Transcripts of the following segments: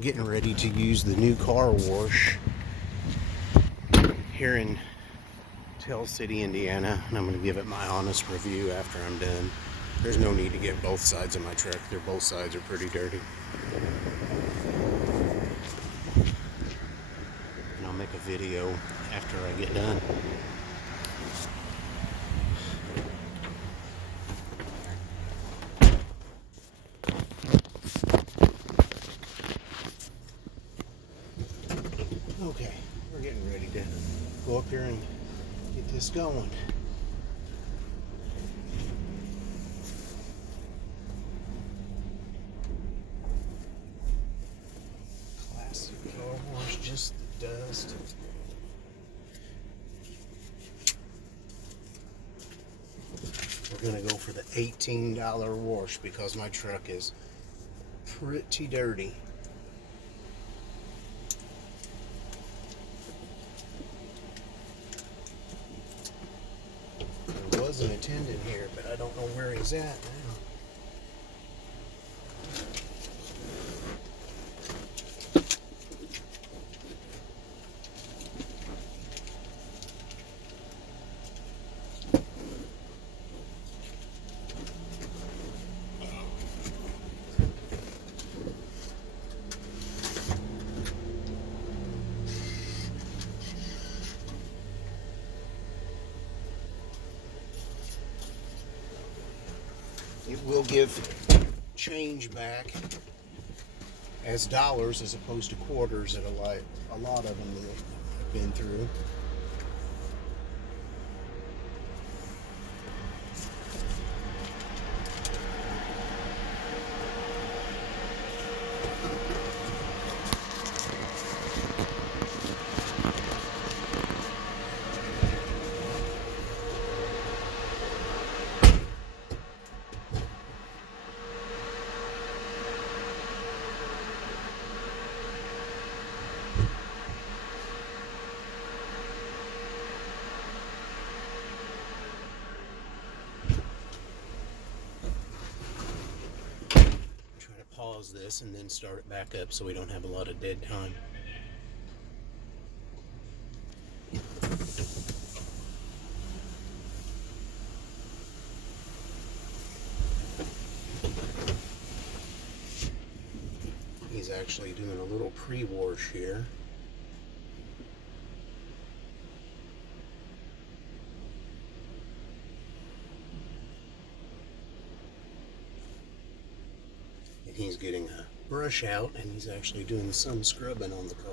Getting ready to use the new car wash here in Tell City, Indiana, and I'm going to give it my honest review after I'm done. There's no need to get both sides of my truck. Both sides are pretty dirty. And I'll make a video after I get done. Okay, we're getting ready to go up here and get this going. Classic car wash, just the dust. We're gonna go for the $18 wash because my truck is pretty dirty. There was an attendant here, but I don't know where he's at now. It will give change back as dollars as opposed to quarters at a lot of them that I've been through. Pause this and then start it back up so we don't have a lot of dead time. He's actually doing a little pre-wash here. He's getting a brush out and he's actually doing some scrubbing on the car.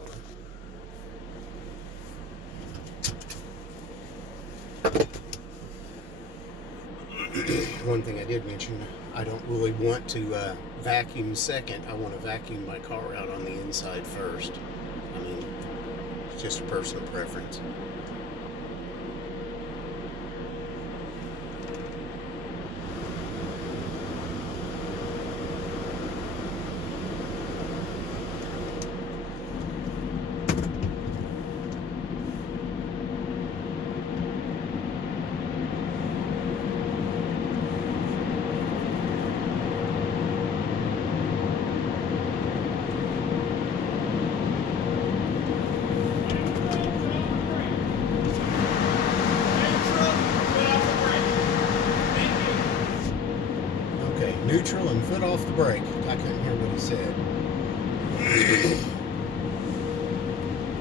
One thing I did mention, I don't really want to vacuum second. I want to vacuum my car out on the inside first. I mean, it's just a personal preference. Neutral and foot off the brake. I couldn't hear what he said.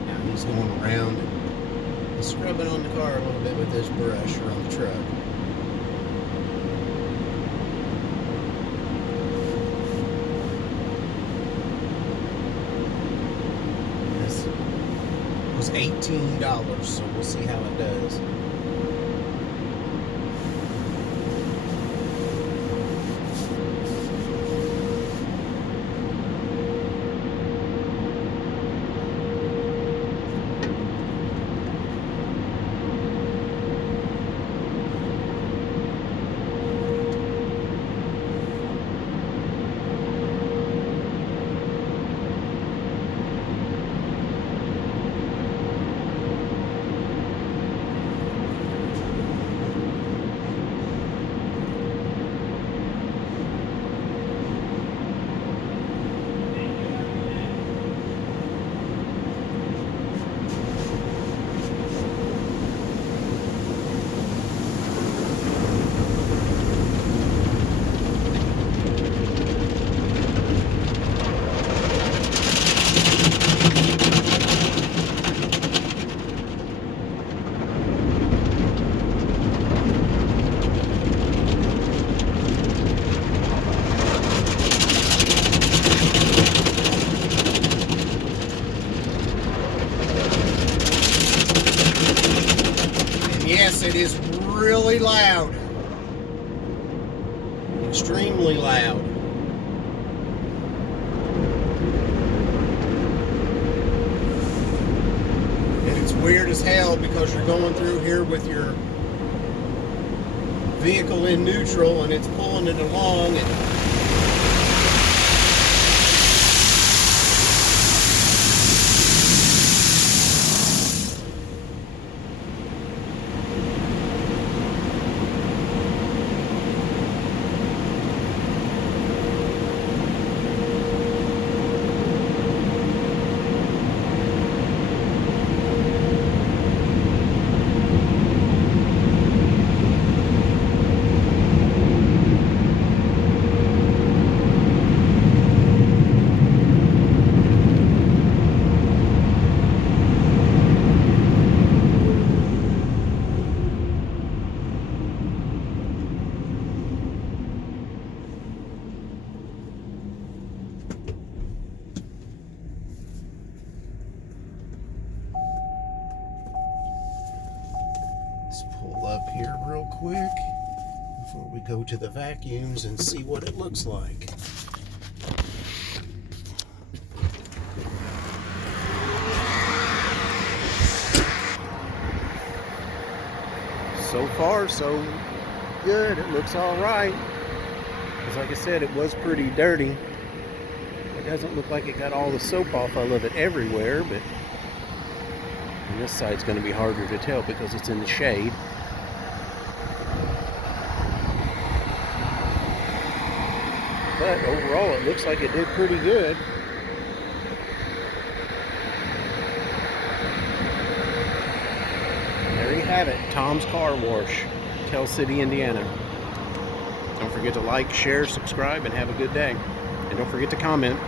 Now he's going around and scrubbing on the car a little bit with this brush around the truck. This was $18, so we'll see how it does. Yes, it is really loud. Extremely loud. And it's weird as hell because you're going through here with your vehicle in neutral and it's pulling it along and let's pull up here real quick before we go to the vacuums and see what it looks like. So far, so good. It looks all right. Because like I said, it was pretty dirty. It doesn't look like it got all the soap off of it everywhere, but and this side's going to be harder to tell because it's in the shade. But overall, it looks like it did pretty good. There you have it, Tom's Car Wash, Tell City, Indiana. Don't forget to like, share, subscribe, and have a good day. And don't forget to comment.